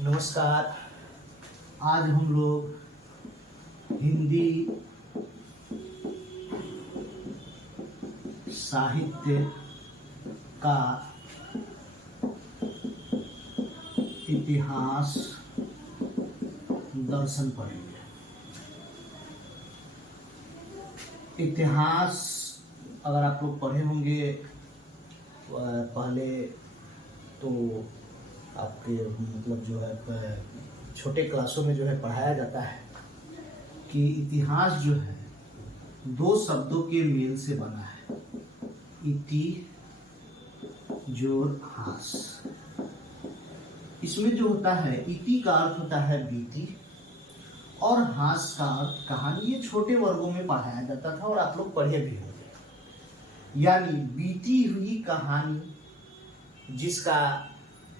नमस्कार। आज हम लोग हिंदी साहित्य का इतिहास दर्शन पढ़ेंगे। इतिहास अगर आप लोग पढ़े होंगे पहले तो आपके मतलब जो है छोटे क्लासों में जो है पढ़ाया जाता है कि इतिहास जो है दो शब्दों के मेल से बना है, इति जोड़ हास। इसमें जो होता है इति का अर्थ होता है बीती और हास का अर्थ कहानी। ये छोटे वर्गों में पढ़ाया जाता था और आप लोग पढ़े भी होंगे। यानी बीती हुई कहानी जिसका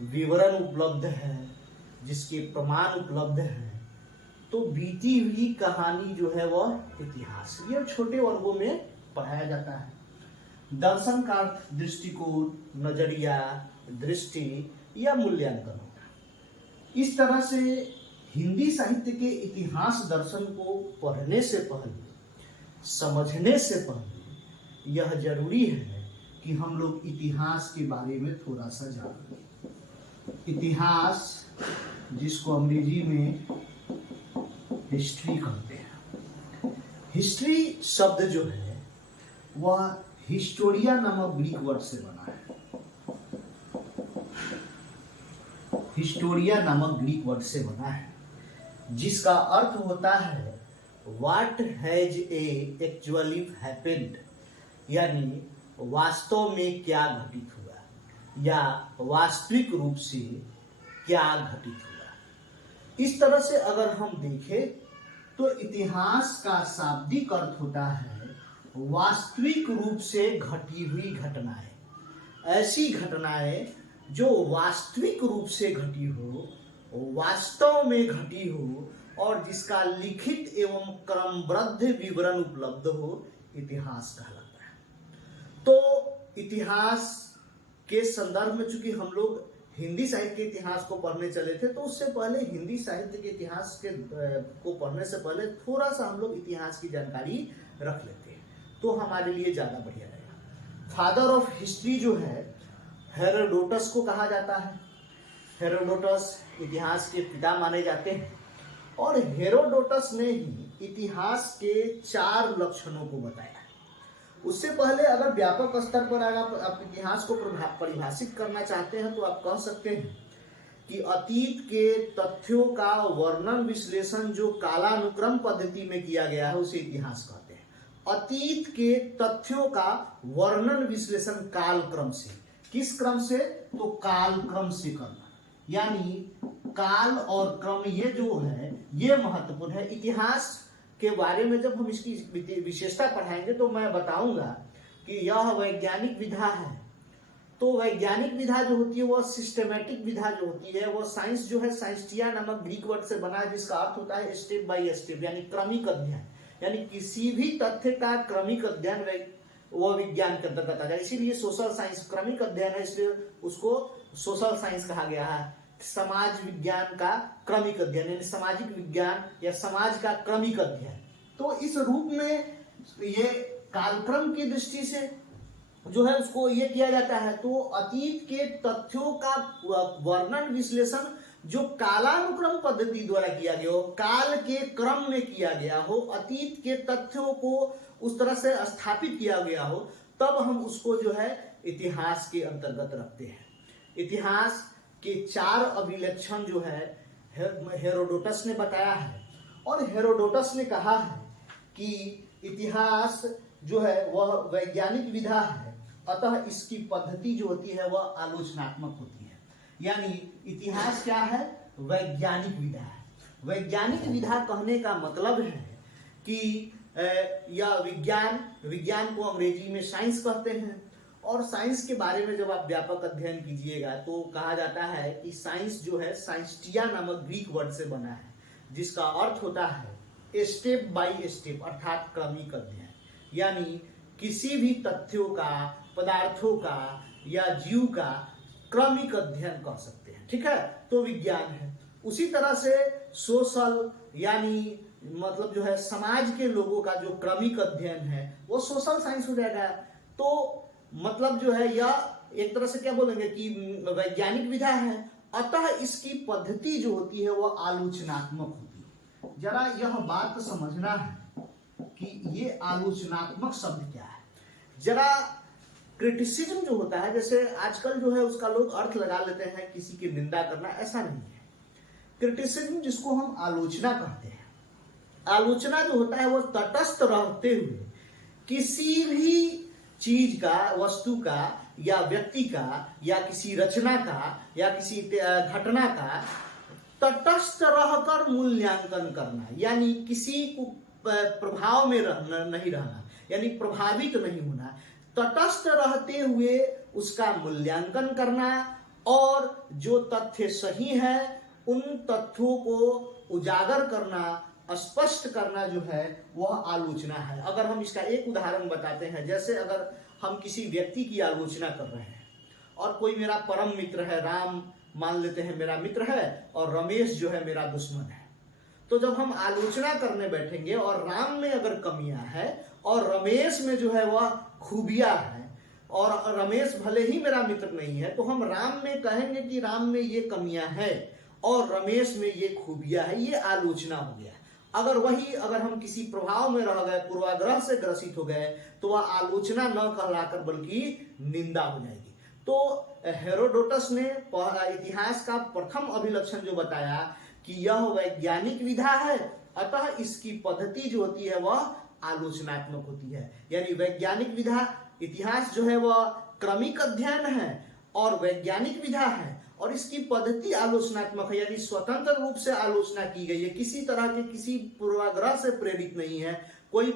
विवरण उपलब्ध है, जिसके प्रमाण उपलब्ध हैं, तो बीती हुई कहानी जो है वह इतिहास। ये छोटे वर्गों में पढ़ाया जाता है। दर्शन का अर्थ दृष्टिकोण, नजरिया, दृष्टि या मूल्यांकन होगा। इस तरह से हिंदी साहित्य के इतिहास दर्शन को पढ़ने से पहले, समझने से पहले यह जरूरी है कि हम लोग इतिहास के बारे में थोड़ा सा जानें। इतिहास जिसको अंग्रेजी में हिस्ट्री कहते हैं। हिस्ट्री शब्द जो है वह हिस्टोरिया नामक ग्रीक वर्ड से बना है। हिस्टोरिया नामक ग्रीक वर्ड से बना है जिसका अर्थ होता है व्हाट हैज एक्चुअली हैपेंड, यानी वास्तव में क्या घटित हुआ या वास्तविक रूप से क्या घटित हुआ। इस तरह से अगर हम देखें तो इतिहास का शाब्दिक अर्थ होता है वास्तविक रूप से घटी हुई घटनाएं। ऐसी घटनाएं जो वास्तविक रूप से घटी हो, वास्तव में घटी हो और जिसका लिखित एवं क्रमबद्ध विवरण उपलब्ध हो, इतिहास कहलाता है। तो इतिहास के संदर्भ में चूंकि हम लोग हिंदी साहित्य के इतिहास को पढ़ने चले थे, तो उससे पहले हिंदी साहित्य के इतिहास के को पढ़ने से पहले थोड़ा सा हम लोग इतिहास की जानकारी रख लेते हैं तो हमारे लिए ज्यादा बढ़िया रहेगा। फादर ऑफ हिस्ट्री जो है हेरोडोटस को कहा जाता है। हेरोडोटस इतिहास के पिता माने जाते हैं और हेरोडोटस ने ही इतिहास के 4 लक्षणों को बताया। उससे पहले अगर व्यापक स्तर पर अगर आप इतिहास को परिभाषित करना चाहते हैं तो आप कह सकते हैं कि अतीत के तथ्यों का वर्णन विश्लेषण जो कालानुक्रम पद्धति में किया गया है उसे इतिहास कहते हैं। अतीत के तथ्यों का वर्णन विश्लेषण काल क्रम से, किस क्रम से? तो काल क्रम से करना। यानी काल और क्रम ये जो है ये महत्वपूर्ण है। इतिहास के बारे में जब हम इसकी विशेषता पढ़ाएंगे तो मैं बताऊंगा कि यह वैज्ञानिक विधा है। तो वैज्ञानिक विधा जो होती है वह सिस्टमेटिक विधा जो होती है वह साइंस जो है साइंस्टिया नामक ग्रीक वर्ड से बना है जिसका अर्थ होता है स्टेप बाय स्टेप, यानी क्रमिक अध्ययन। यानी किसी भी तथ्य का क्रमिक अध्ययन वह विज्ञान के अंतर्गत आ जाए। इसीलिए सोशल साइंस क्रमिक अध्ययन है, इसलिए उसको सोशल साइंस कहा गया है। समाज विज्ञान का क्रमिक अध्ययन यानी सामाजिक विज्ञान या समाज का क्रमिक अध्ययन। तो इस रूप में ये कालक्रम की दृष्टि से जो है उसको ये किया जाता है। तो अतीत के तथ्यों का वर्णन विश्लेषण जो कालानुक्रम पद्धति द्वारा किया गया हो, काल के क्रम में किया गया हो, अतीत के तथ्यों को उस तरह से स्थापित किया गया हो, तब हम उसको जो है इतिहास के अंतर्गत रखते हैं। इतिहास के 4 अभिलक्षण जो है हेरोडोटस ने बताया है और हेरोडोटस ने कहा है कि इतिहास जो है वह वैज्ञानिक विधा है, अतः इसकी पद्धति जो होती है वह आलोचनात्मक होती है। यानी इतिहास क्या है? वैज्ञानिक विधा है। वैज्ञानिक विधा कहने का मतलब है कि यह विज्ञान को अंग्रेजी में साइंस कहते हैं और साइंस के बारे में जब आप व्यापक अध्ययन कीजिएगा तो कहा जाता है कि साइंस जो है साइंस्टिया नामक ग्रीक वर्ड से बना है जिसका अर्थ होता है स्टेप बाय स्टेप, अर्थात क्रमिक अध्ययन। यानी किसी भी तथ्यों का, पदार्थों का या जीव का क्रमिक अध्ययन कर सकते हैं। ठीक है, तो विज्ञान है। उसी तरह से सोशल यानी मतलब जो है समाज के लोगों का जो क्रमिक अध्ययन है वो सोशल साइंस हो जाएगा। तो मतलब जो है यह एक तरह से क्या बोलेंगे कि वैज्ञानिक विधा है, अतः इसकी पद्धति जो होती है वो आलोचनात्मक होती है। जरा यह बात समझना है कि ये आलोचनात्मक शब्द क्या है। जरा क्रिटिसिज्म जो होता है, जैसे आजकल जो है उसका लोग अर्थ लगा लेते हैं किसी की निंदा करना, ऐसा नहीं है। क्रिटिसिज्म जिसको हम आलोचना कहते हैं, आलोचना जो होता है वो तटस्थ रहते हुए किसी भी चीज का, वस्तु का या व्यक्ति का या किसी रचना का या किसी घटना का तटस्थ रहकर मूल्यांकन करना, यानी किसी को प्रभाव में नहीं रहना, यानी प्रभावित नहीं होना, तटस्थ रहते हुए उसका मूल्यांकन करना और जो तथ्य सही है उन तथ्यों को उजागर करना, स्पष्ट करना जो है वह आलोचना है। अगर हम इसका एक उदाहरण बताते हैं, जैसे अगर हम किसी व्यक्ति की आलोचना कर रहे हैं और कोई मेरा परम मित्र है, राम मान लेते हैं मेरा मित्र है और रमेश जो है मेरा दुश्मन है, तो जब हम आलोचना करने बैठेंगे और राम में अगर कमियां है और रमेश में जो है वह खूबियां है और रमेश भले ही मेरा मित्र नहीं है, तो हम राम में कहेंगे कि राम में ये कमियां है और रमेश में ये खूबियां है, ये आलोचना हो गया। अगर हम किसी प्रभाव में रह गए, पूर्वाग्रह से ग्रसित हो गए, तो वह आलोचना न कहलाकर बल्कि निंदा हो जाएगी। तो हेरोडोटस ने इतिहास का प्रथम अभिलक्षण जो बताया कि यह वैज्ञानिक विधा है, अतः इसकी पद्धति जो होती है वह आलोचनात्मक होती है। यानी वैज्ञानिक विधा, इतिहास जो है वह क्रमिक अध्ययन है और वैज्ञानिक विधा है और इसकी पद्धति आलोचनात्मक है, यानी स्वतंत्र रूप से आलोचना की गई है, किसी तरह के किसी पूर्वाग्रह से प्रेरित नहीं है। कोई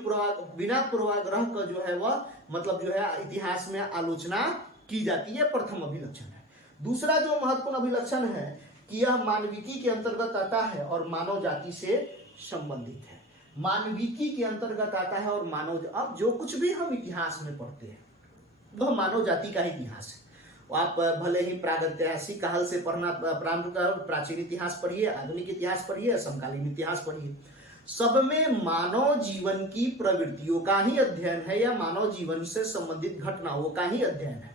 बिना पूर्वाग्रह का जो है वह मतलब जो है इतिहास में आलोचना की जाती है, प्रथम अभिलक्षण है। दूसरा जो महत्वपूर्ण अभिलक्षण है कि यह मानविकी के अंतर्गत आता है और मानव जाति से संबंधित है। मानविकी के अंतर्गत आता है और मानव, अब जो कुछ भी हम इतिहास में पढ़ते हैं वह मानव जाति का इतिहास है। आप भले ही प्रागैतिहासिक काल से पढ़ना प्रारंभ कर, प्राचीन इतिहास पढ़िए, आधुनिक इतिहास पढ़िए, समकालीन इतिहास पढ़िए, सब में मानव जीवन की प्रवृत्तियों का ही अध्ययन है या मानव जीवन से संबंधित घटनाओं का ही अध्ययन है।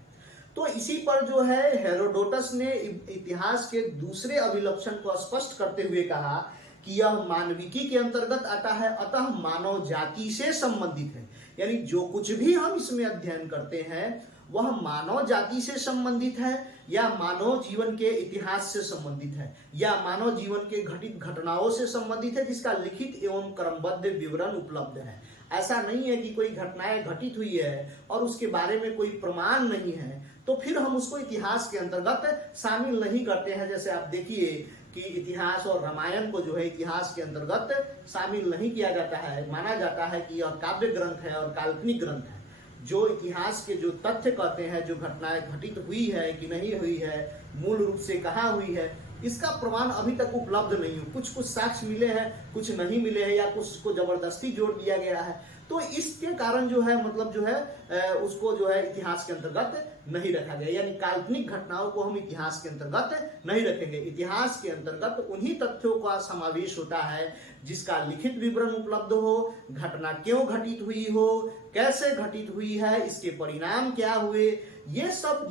तो इसी पर जो है हेरोडोटस ने इतिहास के दूसरे अभिलक्षण को स्पष्ट करते हुए कहा कि यह मानविकी के अंतर्गत आता है, अतः मानव जाति से संबंधित है। यानी जो कुछ भी हम इसमें अध्ययन करते हैं वह मानव जाति से संबंधित है या मानव जीवन के इतिहास से संबंधित है या मानव जीवन के घटित घटनाओं से संबंधित है, जिसका लिखित एवं क्रमबद्ध विवरण उपलब्ध है। ऐसा नहीं है कि कोई घटनाएं घटित हुई है और उसके बारे में कोई प्रमाण नहीं है तो फिर हम उसको इतिहास के अंतर्गत शामिल नहीं करते हैं। जैसे आप देखिए कि इतिहास और रामायण को जो है इतिहास के अंतर्गत शामिल नहीं किया जाता है, माना जाता है कि यह काव्य ग्रंथ है और काल्पनिक ग्रंथ है। जो इतिहास के जो तथ्य कहते हैं, जो घटनाएं घटित हुई है कि नहीं हुई है, मूल रूप से कहाँ हुई है, इसका प्रमाण अभी तक उपलब्ध नहीं है। कुछ साक्ष्य मिले हैं, कुछ नहीं मिले हैं या कुछ को जबरदस्ती जोड़ दिया गया है। तो इसके कारण जो है मतलब जो है उसको जो है इतिहास के अंतर्गत नहीं रखा गया, यानी काल्पनिक घटनाओं को हम इतिहास के अंतर्गत नहीं रखेंगे। इतिहास के अंतर्गत उन्हीं तथ्यों का समावेश होता है जिसका लिखित विवरण उपलब्ध हो, घटना क्यों घटित हुई हो, कैसे घटित हुई है, इसके परिणाम क्या हुए, ये सब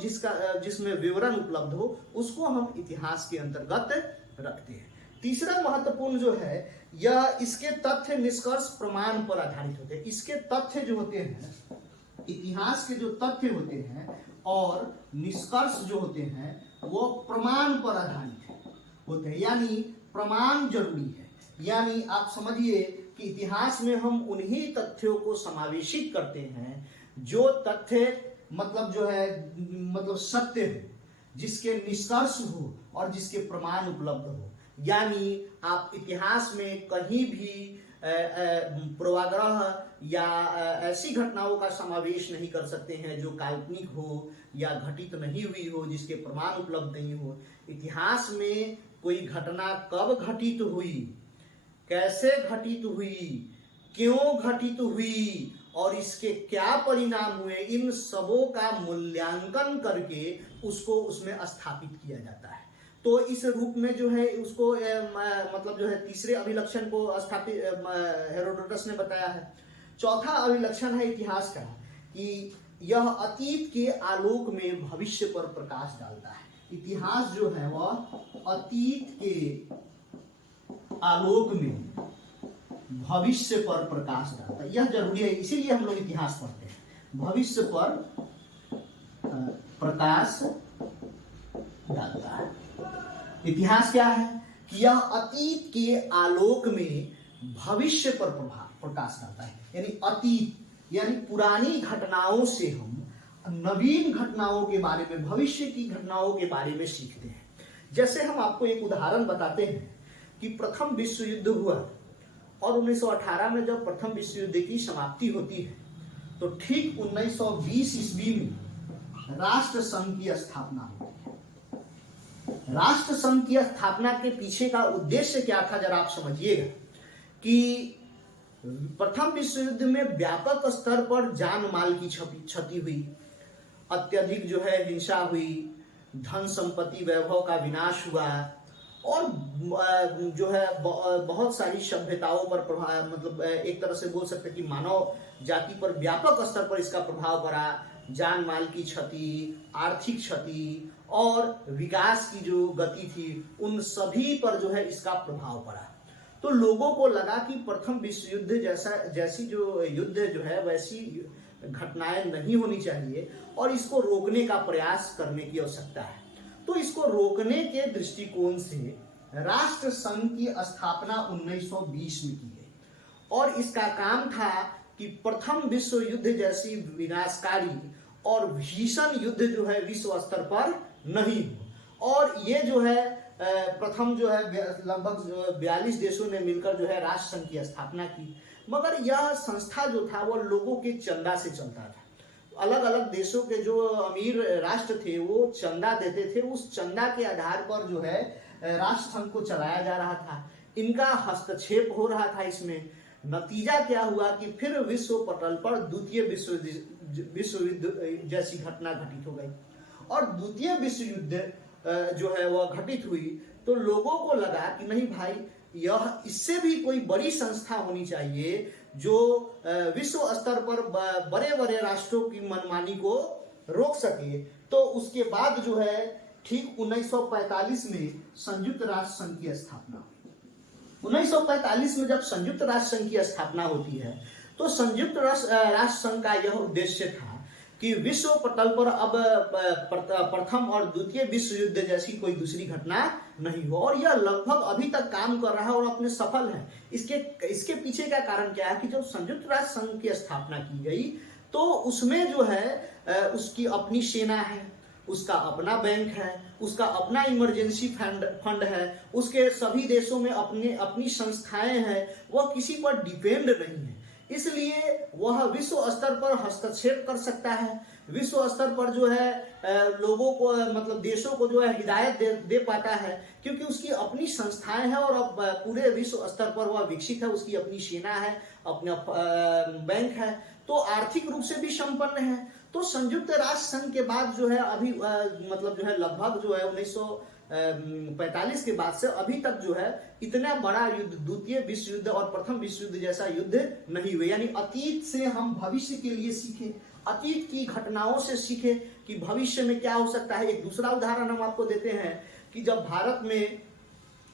जिसमें विवरण उपलब्ध हो उसको हम इतिहास के अंतर्गत रखते हैं। तीसरा महत्वपूर्ण जो है यह इसके तथ्य निष्कर्ष प्रमाण पर आधारित होते हैं। इसके तथ्य जो होते हैं, इतिहास के जो तथ्य होते हैं और निष्कर्ष जो होते हैं वो प्रमाण पर आधारित होते हैं, यानी प्रमाण जरूरी है। यानी आप समझिए कि इतिहास में हम उन्हीं तथ्यों को समावेशित करते हैं जो तथ्य मतलब जो है मतलब सत्य हो, जिसके निष्कर्ष हो और जिसके प्रमाण उपलब्ध हो। यानी आप इतिहास में कहीं भी पूर्वाग्रह या ऐसी घटनाओं का समावेश नहीं कर सकते हैं जो काल्पनिक हो या घटित नहीं हुई हो, जिसके प्रमाण उपलब्ध नहीं हो। इतिहास में कोई घटना कब घटित हुई, कैसे घटित हुई, क्यों घटित हुई और इसके क्या परिणाम हुए, इन सबों का मूल्यांकन करके उसको उसमें स्थापित किया जाता है। तो इस रूप में जो है उसको मतलब जो है तीसरे अभिलक्षण को स्थापित हेरोडोटस ने बताया है। चौथा अभिलक्षण है इतिहास का, कि यह अतीत के आलोक में भविष्य पर प्रकाश डालता है। इतिहास जो है वह अतीत के आलोक में भविष्य पर प्रकाश डालता है। यह जरूरी है, इसीलिए हम लोग इतिहास पढ़ते हैं। भविष्य पर प्रकाश डालता है। इतिहास क्या है कि यह अतीत के आलोक में भविष्य पर प्रकाश डालता है। यानी अतीत यानी पुरानी घटनाओं से हम नवीन घटनाओं के बारे में, भविष्य की घटनाओं के बारे में सीखते हैं। जैसे हम आपको एक उदाहरण बताते हैं कि प्रथम विश्व युद्ध हुआ और 1918 में जब प्रथम विश्व युद्ध की समाप्ति होती है तो ठीक 1920 ईस्वी में राष्ट्र संघ की स्थापना होती है। राष्ट्र संघ की स्थापना के पीछे का उद्देश्य क्या था, जरा आप समझिएगा कि प्रथम विश्व युद्ध में व्यापक स्तर पर जान माल की क्षति हुई, अत्यधिक जो है हिंसा हुई, धन संपत्ति वैभव का विनाश हुआ और जो है बहुत सारी सभ्यताओं पर प्रभाव, मतलब एक तरह से बोल सकते हैं कि मानव जाति पर व्यापक स्तर पर इसका प्रभाव पड़ा। जान माल की क्षति, आर्थिक क्षति और विकास की जो गति थी, उन सभी पर जो है इसका प्रभाव पड़ा। तो लोगों को लगा कि प्रथम विश्व युद्ध जैसी जो युद्ध जो है वैसी घटनाएं नहीं होनी चाहिए और इसको रोकने का प्रयास करने की आवश्यकता है। तो इसको रोकने के दृष्टिकोण से राष्ट्र संघ की स्थापना 1920 में की गई और इसका काम था कि प्रथम विश्व युद्ध जैसी विनाशकारी और भीषण युद्ध जो है विश्व स्तर पर नहीं हो। और ये जो है प्रथम जो है लगभग 42 देशों ने मिलकर जो है राष्ट्र संघ की स्थापना की, मगर यह संस्था जो था वो लोगों के चंदा से चलता था। अलग अलग देशों के जो अमीर राष्ट्र थे वो चंदा देते थे, उस चंदा के आधार पर जो है राष्ट्र संघ को चलाया जा रहा था। इनका हस्तक्षेप हो रहा था इसमें। नतीजा क्या हुआ कि फिर विश्व पटल पर द्वितीय विश्व युद्ध जैसी घटना घटित हो गई और द्वितीय विश्व युद्ध जो है वह घटित हुई। तो लोगों को लगा कि नहीं भाई, यह इससे भी कोई बड़ी संस्था होनी चाहिए जो विश्व स्तर पर बड़े बड़े राष्ट्रों की मनमानी को रोक सके। तो उसके बाद जो है ठीक 1945 में संयुक्त राष्ट्र संघ की स्थापना हुई। 1945 में जब संयुक्त राष्ट्र संघ की स्थापना होती है तो संयुक्त राष्ट्र संघ का यह उद्देश्य था कि विश्व पटल पर अब प्रथम और द्वितीय विश्व युद्ध जैसी कोई दूसरी घटना नहीं हो। और यह लगभग अभी तक काम कर रहा है और अपने सफल है। इसके पीछे का कारण क्या है कि जब संयुक्त राष्ट्र संघ की स्थापना की गई तो उसमें जो है उसकी अपनी सेना है, उसका अपना बैंक है, उसका अपना इमरजेंसी फंड है, उसके सभी देशों में अपनी संस्थाएं हैं, वह किसी पर डिपेंड नहीं है। इसलिए वह विश्व स्तर पर हस्तक्षेप कर सकता है, विश्व स्तर पर जो है लोगों को, मतलब देशों को जो है हिदायत दे पाता है, क्योंकि उसकी अपनी संस्थाएं हैं और अब पूरे विश्व स्तर पर वह विकसित है। उसकी अपनी सेना है, अपना बैंक है, तो आर्थिक रूप से भी संपन्न है। तो संयुक्त राष्ट्र संघ के बाद जो है अभी मतलब जो है लगभग जो है 1945 के बाद से अभी तक जो है इतना बड़ा युद्ध, द्वितीय विश्व युद्ध और प्रथम विश्व युद्ध जैसा युद्ध नहीं हुए। यानी अतीत से हम भविष्य के लिए सीखे, अतीत की घटनाओं से सीखे कि भविष्य में क्या हो सकता है। एक दूसरा उदाहरण हम आपको देते हैं कि जब भारत में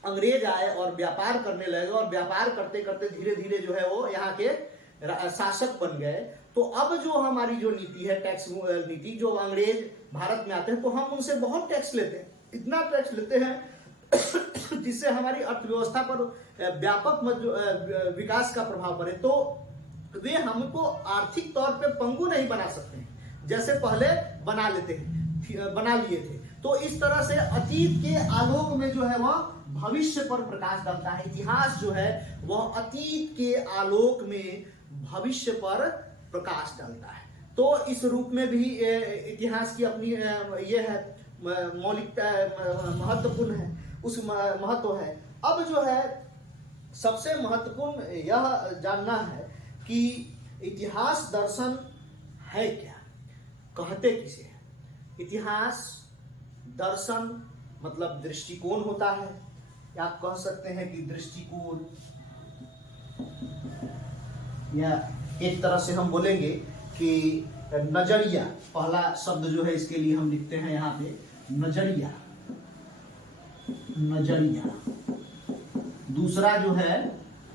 अंग्रेज आए और व्यापार करने लगे और व्यापार करते करते धीरे धीरे जो है वो यहाँ के शासक बन गए, तो अब जो हमारी जो नीति है, टैक्स नीति, जो अंग्रेज भारत में आते हैं तो हम उनसे बहुत टैक्स लेते हैं, इतना टैक्स लेते हैं जिससे हमारी अर्थव्यवस्था पर व्यापक विकास का प्रभाव पड़े। तो वे हमको आर्थिक तौर पे पंगु नहीं बना सकते हैं जैसे पहले बना लिए थे। तो इस तरह से अतीत के आलोक में जो है वह भविष्य पर प्रकाश डालता है। इतिहास जो है वह अतीत के आलोक में भविष्य पर प्रकाश डालता है। तो इस रूप में भी इतिहास की अपनी ये है मौलिकता, महत्वपूर्ण है, उस महत्व है। अब जो है सबसे महत्वपूर्ण यह जानना है कि इतिहास दर्शन है क्या, कहते किसे है। इतिहास दर्शन मतलब दृष्टिकोण होता है, या आप कह सकते हैं कि दृष्टिकोण, या एक तरह से हम बोलेंगे कि नजरिया। पहला शब्द जो है इसके लिए हम लिखते हैं यहाँ पे नजरिया, नजरिया। दूसरा जो है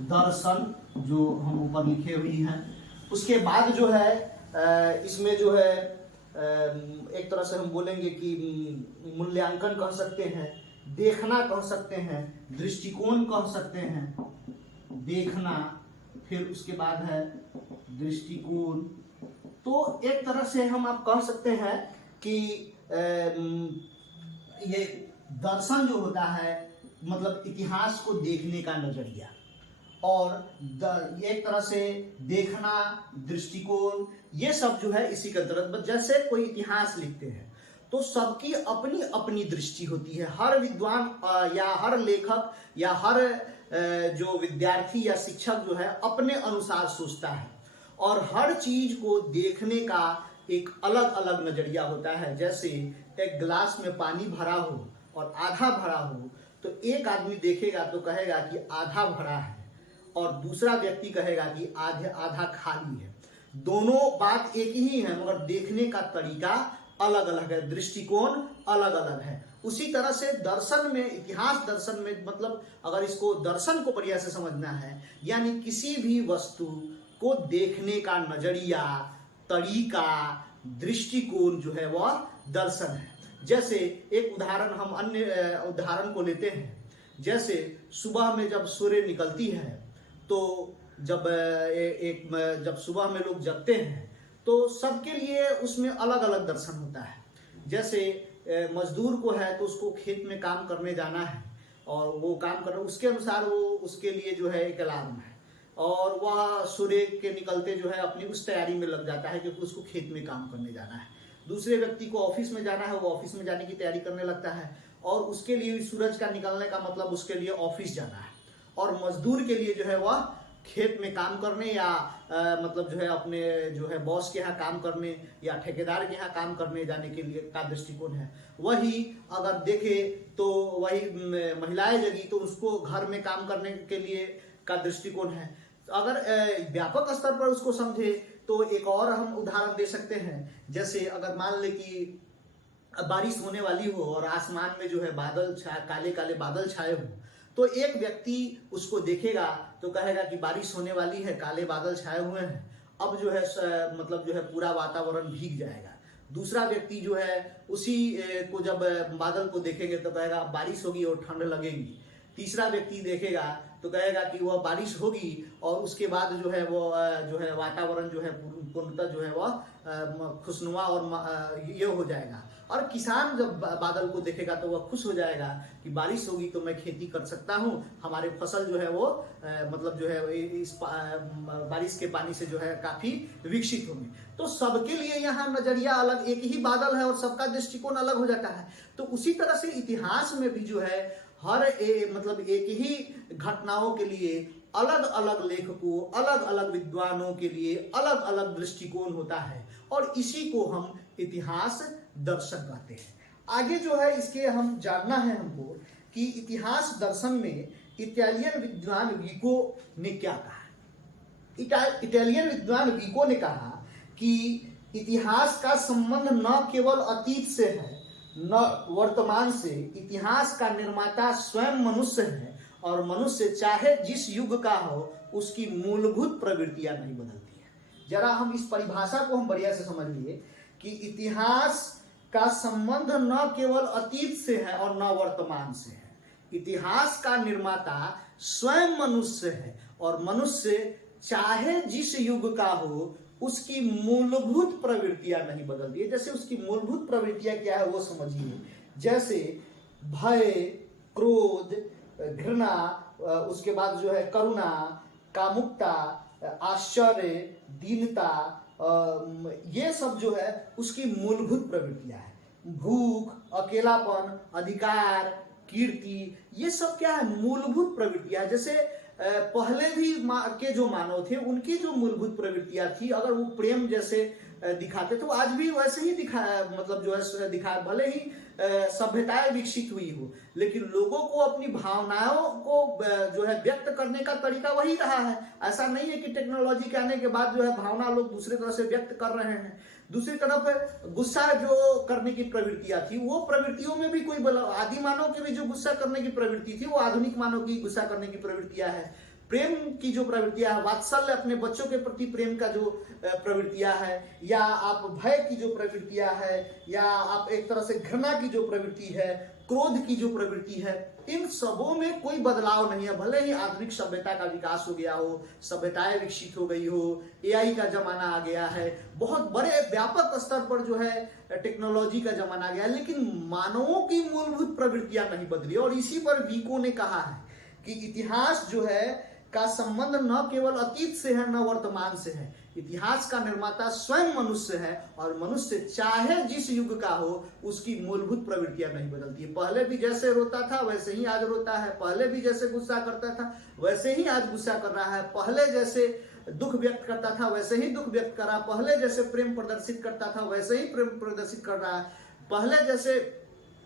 दर्शन, जो हम ऊपर लिखे हुई हैं। उसके बाद जो है इसमें जो है एक तरह से हम बोलेंगे कि मूल्यांकन कह सकते हैं, देखना कह सकते हैं, दृष्टिकोण कह सकते हैं, देखना। फिर उसके बाद है दृष्टिकोण। तो एक तरह से हम आप कह सकते हैं कि ये दर्शन जो होता है मतलब इतिहास को देखने का नजरिया, और एक तरह से देखना, दृष्टिकोण, ये सब जो है इसी के अंतर्गत। जैसे कोई इतिहास लिखते हैं तो सबकी अपनी अपनी दृष्टि होती है। हर विद्वान या हर लेखक या हर जो विद्यार्थी या शिक्षक जो है अपने अनुसार सोचता है, और हर चीज को देखने का एक अलग अलग नजरिया होता है। जैसे एक गिलास में पानी भरा हो और आधा भरा हो, तो एक आदमी देखेगा तो कहेगा कि आधा भरा है, और दूसरा व्यक्ति कहेगा कि आधा खाली है। दोनों बात एक ही है, मगर देखने का तरीका अलग अलग है, दृष्टिकोण अलग अलग है। उसी तरह से दर्शन में, इतिहास दर्शन में, मतलब अगर इसको दर्शन को बढ़िया से समझना है, यानी किसी भी वस्तु को देखने का नजरिया, तरीका, दृष्टिकोण जो है वह दर्शन है। जैसे एक उदाहरण, हम अन्य उदाहरण को लेते हैं। जैसे सुबह में जब सूर्य निकलती है, तो जब सुबह में लोग जगते हैं तो सबके लिए उसमें अलग अलग दर्शन होता है। जैसे मजदूर को है तो उसको खेत में काम करने जाना है, और वो काम कर, उसके अनुसार वो, उसके लिए जो है एक अलार्म है, और वह सूर्य के निकलते जो है अपनी उस तैयारी में लग जाता है क्योंकि उसको खेत में काम करने जाना है। दूसरे व्यक्ति को ऑफिस में जाना है, वो ऑफिस में जाने की तैयारी करने लगता है, और उसके लिए सूरज का निकलने का मतलब उसके लिए ऑफिस जाना है। और मजदूर के लिए जो है वह खेत में काम करने, या मतलब जो है अपने जो है बॉस के यहाँ काम करने, या ठेकेदार के यहाँ काम करने जाने के लिए का दृष्टिकोण है। वही अगर देखे तो वही महिलाएं जगी तो उसको घर में काम करने के लिए का दृष्टिकोण है। अगर व्यापक स्तर पर उसको समझे तो एक और हम उदाहरण दे सकते हैं। जैसे अगर मान ले कि बारिश होने वाली हो और आसमान में जो है बादल काले काले बादल छाए हो, तो एक व्यक्ति उसको देखेगा तो कहेगा कि बारिश होने वाली है, काले बादल छाए हुए हैं, अब जो है मतलब जो है पूरा वातावरण भीग जाएगा। दूसरा व्यक्ति जो है उसी को जब बादल को देखेंगे तो कहेगा बारिश होगी और ठंड लगेगी। तीसरा व्यक्ति देखेगा तो कहेगा कि वह बारिश होगी और उसके बाद जो है वो जो है वातावरण जो है पूर्णतः जो है वह खुशनुमा और ये हो जाएगा। और किसान जब बादल को देखेगा तो वह खुश हो जाएगा कि बारिश होगी तो मैं खेती कर सकता हूँ, हमारे फसल जो है वो मतलब जो है इस बारिश के पानी से जो है काफी विकसित होंगे। तो सबके लिए यहाँ नजरिया अलग, एक ही बादल है और सबका दृष्टिकोण अलग हो जाता है। तो उसी तरह से इतिहास में भी जो है हर मतलब एक ही घटनाओं के लिए अलग अलग लेखकों, अलग अलग विद्वानों के लिए अलग अलग दृष्टिकोण होता है, और इसी को हम इतिहास दर्शन कहते हैं। आगे जो है इसके हम जानना है हमको कि इतिहास दर्शन में इटालियन विद्वान विको ने क्या कहा। इटालियन विद्वान विको ने कहा कि इतिहास का संबंध न केवल अतीत से है न वर्तमान से, इतिहास का निर्माता स्वयं मनुष्य है, और मनुष्य चाहे जिस युग का हो उसकी मूलभूत प्रवृत्तियां नहीं बदलती है। जरा हम इस परिभाषा को हम बढ़िया से समझ लिए कि इतिहास का संबंध न केवल अतीत से है और न वर्तमान से है। इतिहास का निर्माता स्वयं मनुष्य है, और मनुष्य चाहे जिस युग का हो उसकी मूलभूत प्रवृत्तियां नहीं बदलती है। जैसे उसकी मूलभूत प्रवृत्तियां क्या है वो समझिए। जैसे भय, क्रोध, घृणा, उसके बाद जो है करुणा, कामुकता, आश्चर्य, दीनता, ये सब जो है उसकी मूलभूत प्रवृत्तियां हैं। भूख, अकेलापन, अधिकार, कीर्ति, ये सब क्या है मूलभूत प्रवृत्तियां। जैसे पहले भी के जो मानव थे उनकी जो मूलभूत प्रवृत्तियां थी, अगर वो प्रेम जैसे दिखाते तो आज भी वैसे ही मतलब जो है दिखा, भले ही सभ्यताएं विकसित हुई हो, लेकिन लोगों को अपनी भावनाओं को जो है व्यक्त करने का तरीका वही रहा है। ऐसा नहीं है कि टेक्नोलॉजी के आने के बाद जो है भावना लोग दूसरे तरह से व्यक्त कर रहे हैं। दूसरी तरफ गुस्सा जो करने की प्रवृत्तियां थी, वो प्रवृत्तियों में भी कोई आदि मानव की भी जो गुस्सा करने की प्रवृत्ति थी वो आधुनिक मानव की गुस्सा करने की प्रवृत्तियां है। प्रेम की जो प्रवृत्तियां है, वात्सल्य अपने बच्चों के प्रति प्रेम का जो प्रवृत्तियां है, या आप भय की जो प्रवृत्तियां है, या आप एक तरह से घृणा की जो प्रवृत्ति है, क्रोध की जो प्रवृत्ति है, इन सबों में कोई बदलाव नहीं है। भले ही आधुनिक सभ्यता का विकास हो गया हो, सभ्यताएं विकसित हो गई हो, एआई का जमाना आ गया है, बहुत बड़े व्यापक स्तर पर जो है टेक्नोलॉजी का जमाना आ गया है, लेकिन मानवों की मूलभूत प्रवृत्तियां नहीं बदली। और इसी पर वीको ने कहा है कि इतिहास जो है का संबंध न केवल अतीत से है, न वर्तमान से है। इतिहास का निर्माता स्वयं मनुष्य है, और मनुष्य चाहे जिस युग का हो उसकी मूलभूत प्रवृत्तियां नहीं बदलती है। पहले भी जैसे रोता था वैसे ही आज रोता है, पहले भी जैसे गुस्सा करता था वैसे ही आज गुस्सा कर रहा है, पहले जैसे दुख व्यक्त करता था वैसे ही दुख व्यक्त कर रहा है, पहले जैसे प्रेम प्रदर्शित करता था वैसे ही प्रेम प्रदर्शित कर रहा है, पहले जैसे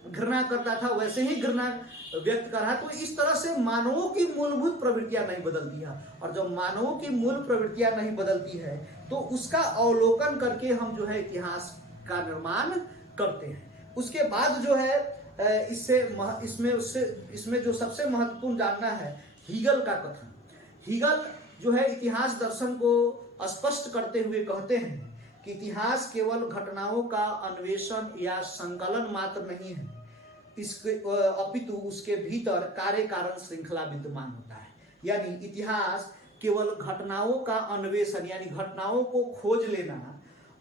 घृणा करता था वैसे ही घृणा व्यक्त कर रहा है। तो इस तरह से मानवों की मूलभूत प्रवृत्तियां नहीं बदलती है, और जब मानवों की मूल प्रवृत्तियां नहीं बदलती है तो उसका अवलोकन करके हम जो है इतिहास का निर्माण करते हैं। उसके बाद जो है इसमें जो सबसे महत्वपूर्ण जानना है हीगल का कथन। हीगल जो है इतिहास दर्शन को स्पष्ट करते हुए कहते हैं कि इतिहास केवल घटनाओं का अन्वेषण या संकलन मात्र नहीं है, इसके अपितु उसके भीतर कार्य कारण श्रृंखला विद्यमान होता है। यानी इतिहास केवल घटनाओं का अन्वेषण यानी घटनाओं को खोज लेना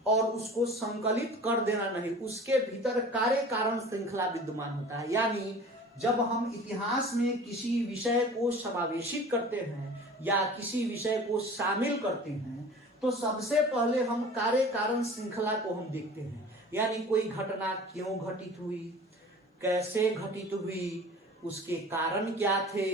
और उसको संकलित कर देना नहीं, उसके भीतर कार्य कारण श्रृंखला विद्यमान होता है। यानी जब हम इतिहास में किसी विषय को समावेशित करते हैं या किसी विषय को शामिल करते हैं तो सबसे पहले हम कार्य कारण श्रृंखला को हम देखते हैं। यानी कोई घटना क्यों घटित हुई, कैसे घटित हुई, उसके कारण क्या थे,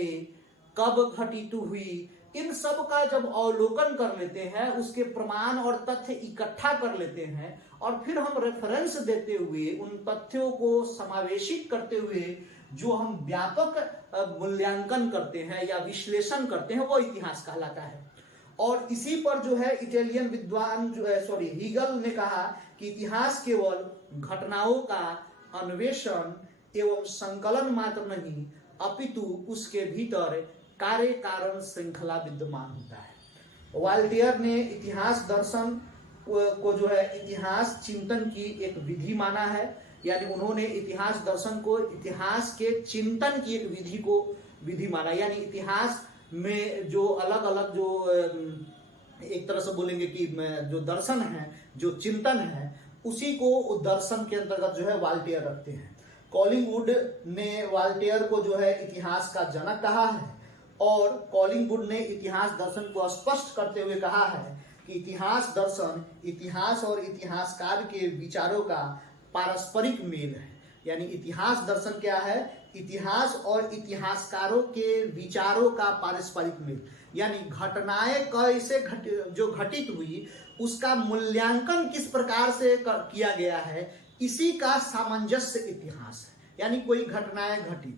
कब घटित हुई, इन सब का जब अवलोकन कर लेते हैं, उसके प्रमाण और तथ्य इकट्ठा कर लेते हैं और फिर हम रेफरेंस देते हुए उन तथ्यों को समावेशित करते हुए जो हम व्यापक मूल्यांकन करते हैं या विश्लेषण करते हैं वो इतिहास कहलाता है। और इसी पर जो है इटालियन विद्वान हीगल ने कहा कि इतिहास केवल घटनाओं का अन्वेषण एवं संकलन मात्र नहीं अपितु उसके भीतर कार्य कारण श्रृंखला विद्यमान होता है। वाल्टियर ने इतिहास दर्शन को जो है इतिहास चिंतन की एक विधि माना है। यानी उन्होंने इतिहास दर्शन को इतिहास के चिंतन की एक विधि माना। यानी इतिहास में जो अलग अलग जो एक तरह से बोलेंगे कि जो दर्शन है, जो चिंतन है, उसी को दर्शन के अंतर्गत जो है वाल्टियर रखते हैं। कॉलिंगवुड ने वाल्टियर को जो है इतिहास का जनक कहा है और कॉलिंगवुड ने इतिहास दर्शन को स्पष्ट करते हुए कहा है कि इतिहास दर्शन इतिहास और इतिहासकार के विचारों का पारस्परिक मेल है। यानी इतिहास दर्शन क्या है? इतिहास और इतिहासकारों के विचारों का पारस्परिक मेल। यानी घटनाएं कैसे घटित हुई उसका मूल्यांकन किस प्रकार से किया गया है, इसी का सामंजस्य इतिहास है। यानी कोई घटनाएं घटी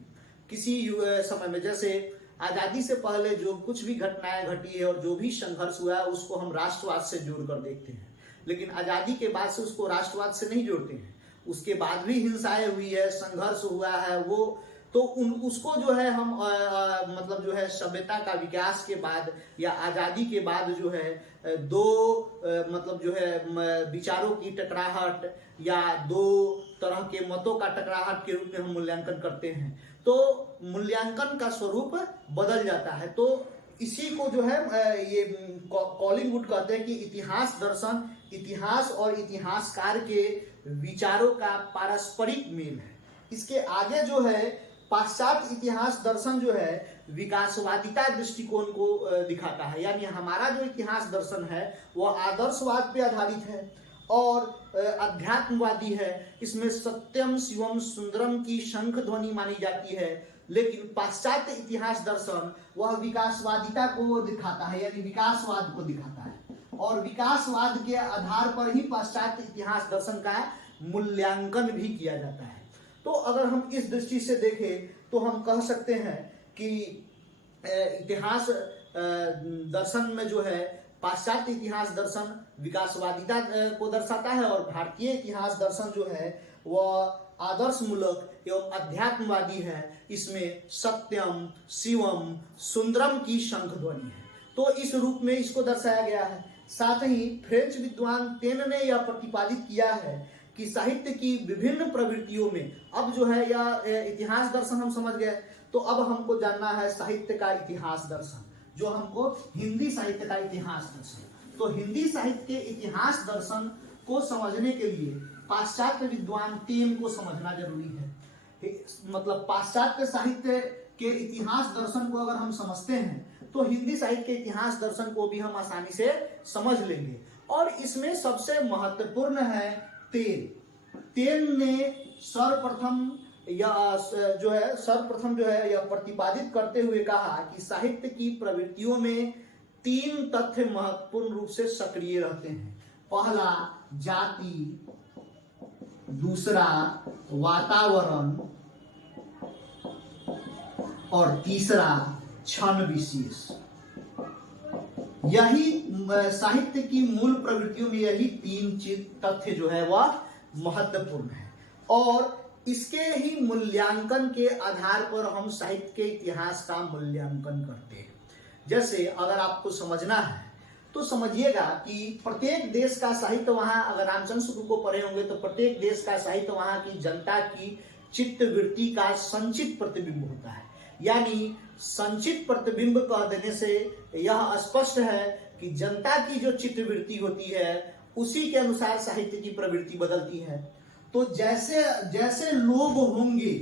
किसी समय में, जैसे आजादी से पहले जो कुछ भी घटनाएं घटी है और जो भी संघर्ष हुआ है उसको हम राष्ट्रवाद से जोड़कर देखते हैं, लेकिन आजादी के बाद से उसको राष्ट्रवाद से नहीं जोड़ते हैं। उसके बाद भी हिंसाएं हुई है, संघर्ष हुआ है, वो तो उसको जो है हम मतलब जो है सभ्यता का विकास के बाद या आजादी के बाद जो है दो मतलब जो है विचारों की टकराहट या दो तरह के मतों का टकराहट के रूप में हम मूल्यांकन करते हैं, तो मूल्यांकन का स्वरूप बदल जाता है। तो इसी को जो है ये कॉलिंगवुड कहते हैं कि इतिहास दर्शन इतिहास और इतिहासकार के विचारों का पारस्परिक मेल है। इसके आगे जो है पाश्चात्य इतिहास दर्शन जो है विकासवादिता दृष्टिकोण को दिखाता है। यानी हमारा जो इतिहास दर्शन है वह आदर्शवाद पे आधारित है और अध्यात्मवादी है। इसमें सत्यम शिवम सुंदरम की शंख ध्वनि मानी जाती है, लेकिन पाश्चात्य इतिहास दर्शन वह विकासवादिता को दिखाता है, यानी विकासवाद को दिखाता है, और विकासवाद के आधार पर ही पाश्चात्य इतिहास दर्शन का मूल्यांकन भी किया जाता है। तो अगर हम इस दृष्टि से देखें तो हम कह सकते हैं कि इतिहास दर्शन में जो है पाश्चात्य इतिहास दर्शन विकासवादिता को दर्शाता है, और भारतीय इतिहास दर्शन जो है वह आदर्श मूलक एवं अध्यात्मवादी है। इसमें सत्यम शिवम सुंदरम की शंख ध्वनि है, तो इस रूप में इसको दर्शाया गया है। साथ ही फ्रेंच विद्वान तेन ने यह प्रतिपादित किया है कि साहित्य की विभिन्न प्रवृत्तियों में, अब जो है यह इतिहास दर्शन हम समझ गए, तो अब हमको जानना है साहित्य का इतिहास दर्शन, जो हमको हिंदी साहित्य का इतिहास दर्शन। तो हिंदी साहित्य के इतिहास दर्शन को समझने के लिए पाश्चात्य विद्वान टेन को समझना जरूरी है। मतलब पाश्चात्य साहित्य के इतिहास दर्शन को अगर हम समझते हैं तो हिंदी साहित्य के इतिहास दर्शन को भी हम आसानी से समझ लेंगे। और इसमें सबसे महत्वपूर्ण है तेन ने सर्वप्रथम जो है यह प्रतिपादित करते हुए कहा कि साहित्य की प्रवृत्तियों में 3 तथ्य महत्वपूर्ण रूप से सक्रिय रहते हैं। पहला जाति, दूसरा वातावरण, और तीसरा क्षण विशेष। यही साहित्य की मूल प्रवृत्तियों में यही 3 तथ्य जो है वह महत्वपूर्ण है, और इसके ही मूल्यांकन के आधार पर हम साहित्य के इतिहास का मूल्यांकन करते हैं। जैसे अगर आपको समझना है तो समझिएगा कि प्रत्येक देश का साहित्य, वहां अगर रामचंद्र शुक्ल को पढ़े होंगे तो प्रत्येक देश का साहित्य वहां की जनता की चित्तवृत्ति का संचित प्रतिबिंब होता है। यानी संचित प्रतिबिंब कह देने से यह स्पष्ट है कि जनता की जो चित्तवृत्ति होती है उसी के अनुसार साहित्य की प्रवृत्ति बदलती है। तो जैसे जैसे लोग होंगे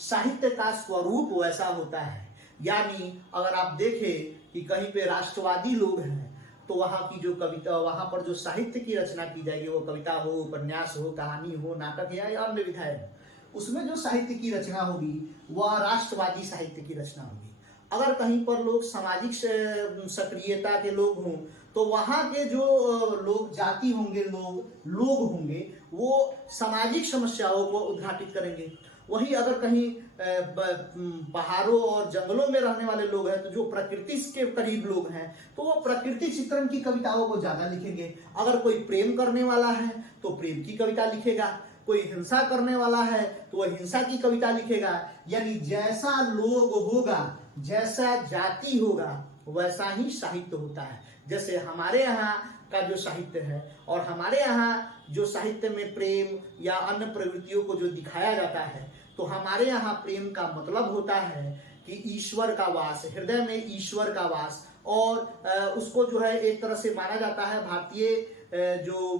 साहित्य का स्वरूप वैसा होता है। यानी अगर आप देखें कि कहीं पे राष्ट्रवादी लोग हैं तो वहां की जो कविता, वहां पर जो साहित्य की रचना की जाएगी, वो कविता हो, उपन्यास हो, कहानी हो, नाटक या अन्य विधाएं हो, उसमें जो साहित्य की रचना होगी वह राष्ट्रवादी साहित्य की रचना होगी। अगर कहीं पर लोग सामाजिक सक्रियता के लोग हों तो वहां के जो लोग जाति होंगे, लोग होंगे, वो सामाजिक समस्याओं को उद्घाटित करेंगे। वही अगर कहीं पहाड़ों और जंगलों में रहने वाले लोग हैं तो जो प्रकृति के करीब लोग हैं तो वो प्रकृति चित्रण की कविताओं को ज्यादा लिखेंगे। अगर कोई प्रेम करने वाला है तो प्रेम की कविता लिखेगा, कोई हिंसा करने वाला है तो वह हिंसा की कविता लिखेगा। यानी जैसा लोग होगा, जैसा जाति होगा, वैसा ही साहित्य होता है। जैसे हमारे यहाँ का जो साहित्य है और हमारे यहाँ जो साहित्य में प्रेम या अन्य प्रवृत्तियों को जो दिखाया जाता है, तो हमारे यहाँ प्रेम का मतलब होता है कि ईश्वर का वास, हृदय में ईश्वर का वास, और उसको जो है एक तरह से माना जाता है भारतीय जो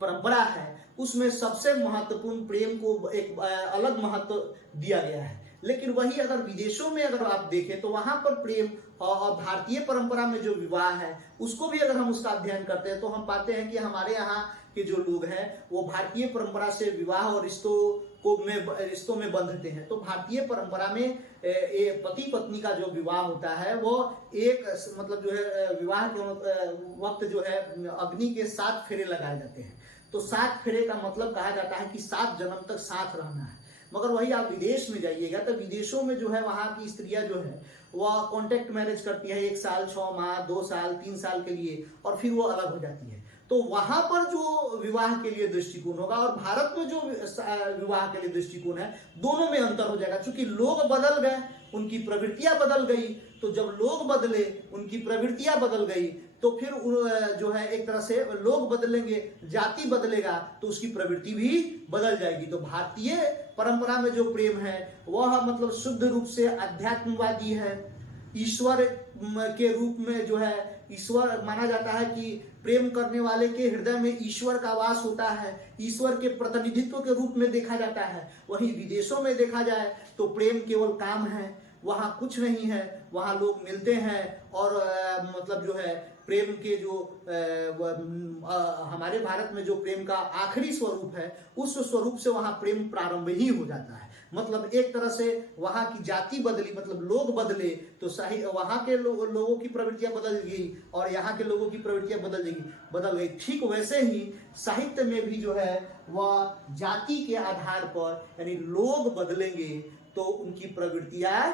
परंपरा है उसमें सबसे महत्वपूर्ण प्रेम को एक अलग महत्व दिया गया है। लेकिन वही अगर विदेशों में अगर आप देखें तो वहां पर प्रेम और भारतीय परंपरा में जो विवाह है उसको भी अगर हम उसका अध्ययन करते हैं तो हम पाते हैं कि हमारे यहाँ के जो लोग हैं वो भारतीय परंपरा से विवाह और रिश्तों में बंधते हैं। तो भारतीय परंपरा में पति पत्नी का जो विवाह होता है वो एक मतलब जो है विवाह के वक्त जो है अग्नि के 7 फेरे लगाए जाते हैं। तो 7 फेरे का मतलब कहा जाता है कि 7 जन्म तक साथ रहना है। मगर वही आप विदेश में जाइएगा तो विदेशों में जो है वहां की स्त्रियां जो है वह कॉन्ट्रैक्ट मैरिज करती है 1 साल, 6 माह, 2 साल, 3 साल के लिए, और फिर वो अलग हो जाती है। तो वहां पर जो विवाह के लिए दृष्टिकोण होगा और भारत में जो विवाह के लिए दृष्टिकोण है, दोनों में अंतर हो जाएगा। क्योंकि लोग बदल गए, उनकी प्रवृत्तियां बदल गई, तो जब लोग बदले, उनकी प्रवृत्तियां बदल गई, तो फिर जो है एक तरह से लोग बदलेंगे, जाति बदलेगा तो उसकी प्रवृत्ति भी बदल जाएगी। तो भारतीय परंपरा में जो प्रेम है वह मतलब शुद्ध रूप से अध्यात्मवादी है। ईश्वर के रूप में जो है ईश्वर माना जाता है कि प्रेम करने वाले के हृदय में ईश्वर का वास होता है, ईश्वर के प्रतिनिधित्व के रूप में देखा जाता है। वहीं विदेशों में देखा जाए तो प्रेम केवल काम है, वहां कुछ नहीं है, वहां लोग मिलते हैं और मतलब जो है प्रेम के जो हमारे भारत में जो प्रेम का आखिरी स्वरूप है उस स्वरूप से वहां प्रेम प्रारंभ ही हो जाता है। मतलब एक तरह से वहां की जाति बदली, मतलब लोग बदले तो वहां के लोगों की प्रवृत्तियां बदल गई और यहाँ के लोगों की प्रवृत्तियां बदल गई। ठीक वैसे ही साहित्य में भी जो है वह जाति के आधार पर, यानी लोग बदलेंगे तो उनकी प्रवृत्तियां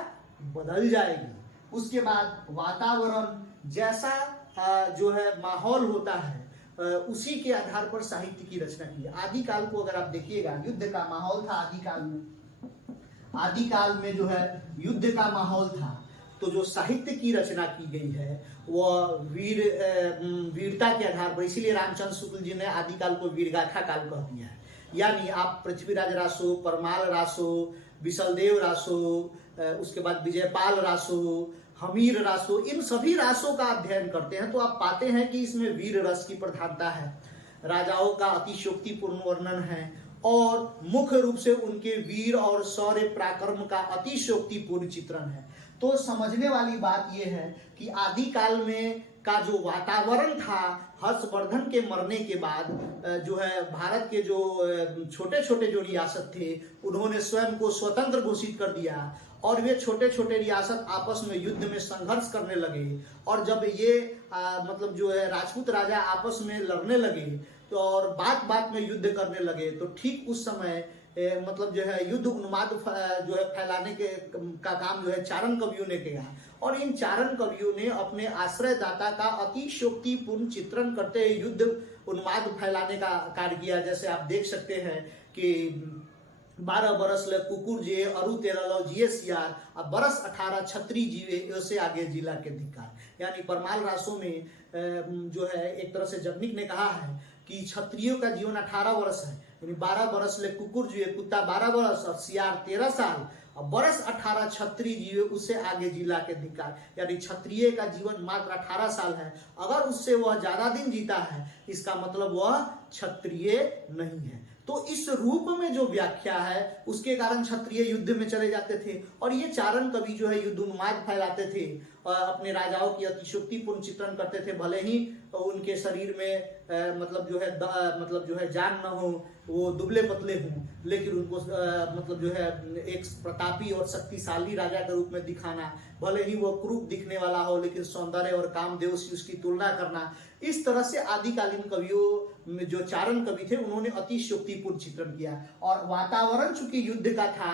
बदल जाएगी। उसके बाद वातावरण, जैसा जो है माहौल होता है उसी के आधार पर साहित्य की रचना की है। आदिकाल को अगर आप देखिएगा, युद्ध का माहौल था आदिकाल में। आदिकाल में जो है युद्ध का माहौल था, तो जो साहित्य की रचना की गई है वह वीरता के आधार पर, इसीलिए रामचंद्र शुक्ल जी ने आदिकाल को वीरगाथा काल कह दिया है। यानी आप पृथ्वीराज रासो, परमाल रासो, विशलदेव रासो, उसके बाद विजयपाल रासो, हमीर रासो, इन सभी रासों का अध्ययन करते हैं तो आप पाते हैं कि इसमें वीर रस की प्रधानता है, राजाओं का अतिशयोक्तिपूर्ण वर्णन है और मुख्य रूप से उनके वीर और शौर्य पराक्रम का अतिशयोक्तिपूर्ण चित्रण है। तो समझने वाली बात यह है कि आदिकाल में का जो वातावरण था, हर्षवर्धन के मरने के बाद जो है भारत के जो छोटे छोटे जो रियासत थे उन्होंने स्वयं को स्वतंत्र घोषित कर दिया और वे छोटे छोटे रियासत आपस में युद्ध में संघर्ष करने लगे। और जब ये मतलब जो है राजपूत राजा आपस में लड़ने लगे तो और बात बात में युद्ध करने लगे, तो ठीक उस समय मतलब जो है युद्ध उन्माद जो है फैलाने का काम जो है चारण कवियों ने किया और इन चारण कवियों ने अपने आश्रयदाता का अतिशयोक्तिपूर्ण चित्रण करते हुए युद्ध उन्माद फैलाने का कार्य किया। जैसे आप देख सकते हैं कि 12 बरस ले कुकुर जिए अरु 13 लौ जिए सियार, अब बरस 18 छत्री जीवे उससे आगे जिला के धिक्कार। यानी परमाल रासों में जो है एक तरह से जगनिक ने कहा है कि क्षत्रियों का जीवन 18 वर्ष है, यानी 12 बरस ले कुकुर जिए, कुत्ता 12 बरस और सियार 13 साल, और बरस 18 छत्री जीवे उससे आगे जिला के धिक्कार। यानी क्षत्रिय का जीवन मात्र 18 साल है, अगर उससे वह ज्यादा दिन जीता है इसका मतलब वह क्षत्रिय नहीं है। तो इस रूप में जो व्याख्या है उसके कारण क्षत्रिय युद्ध में चले जाते थे और ये चारण कवि जो है युद्ध उन्माद फैलाते थे और अपने राजाओं की अतिशयोक्तिपूर्ण चित्रण करते थे, भले ही उनके शरीर में मतलब जो है जान न हो, वो दुबले पतले हों, लेकिन उनको मतलब जो है एक प्रतापी और शक्तिशाली राजा के रूप में दिखाना, भले ही वो क्रूप दिखने वाला हो लेकिन सौंदर्य और कामदेव से उसकी तुलना करना। इस तरह से आदिकालीन कवियों में जो चारण कवि थे उन्होंने अतिशयोक्तिपूर्ण चित्रण किया। और वातावरण चूंकि युद्ध का था,